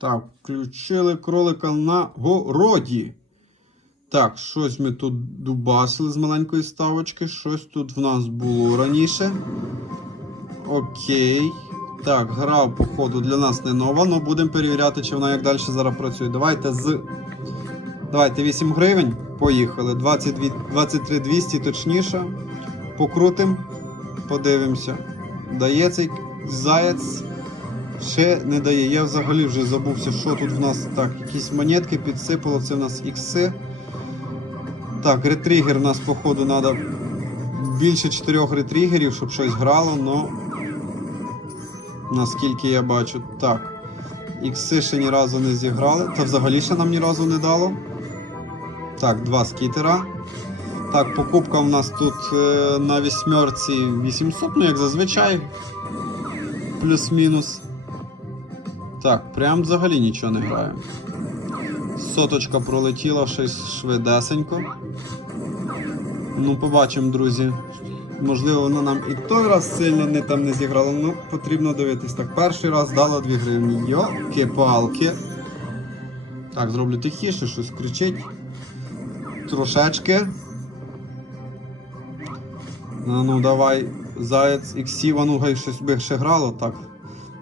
Так, включили кролика на городі. Так, щось ми тут дубасили з маленької ставочки. Щось тут в нас було раніше. Окей. Так, гра, походу, для нас не нова, але будемо перевіряти, чи вона як далі зараз працює. Давайте з. Давайте 8 гривень. Поїхали. 22, 23 200 точніше. Покрутим. Подивимося. Дає цей заяць. Ще не дає. Я взагалі вже забувся, що тут в нас. Так, якісь монетки підсипало. Це в нас ікси. Так, ретригер у нас, походу, треба більше 4 ретригерів, щоб щось грало, но наскільки я бачу. Так. Ікси ще ні разу не зіграли. Та взагалі ще нам ні разу не дало. Так, два скітера. Так, покупка у нас тут е, на вісьмерці 800, ну як зазвичай. Плюс-мінус. Так, прям взагалі нічого не грає. Соточка пролетіла щось швидесенько. Ну, побачимо, друзі. Можливо, вона нам і той раз сильно не там не зіграла, ну потрібно дивитись. Так, перший раз дала 2 гривні. Йоки-палки. Так, зроблю тихіше, щось кричить. Трошечки. Ну, ну давай. Заяць іксів, а гай щось би ще грало. Так.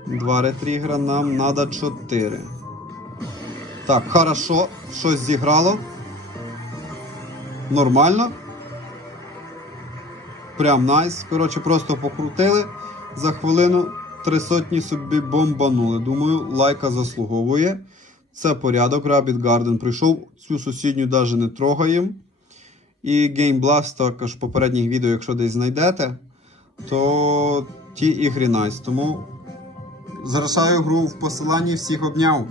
Два ретригера, нам треба 4. Так, хорошо. Щось зіграло. Нормально. Прям найс. Коротше, просто покрутили. За хвилину три сотні собі бомбанули. Думаю, лайка заслуговує. Це порядок. Rabbit Garden прийшов. Цю сусідню навіть не трогаємо. І Game Blast також в попередніх відео, якщо десь знайдете, то ті ігри найс. Тому залишаю гру в посиланні всіх обняв.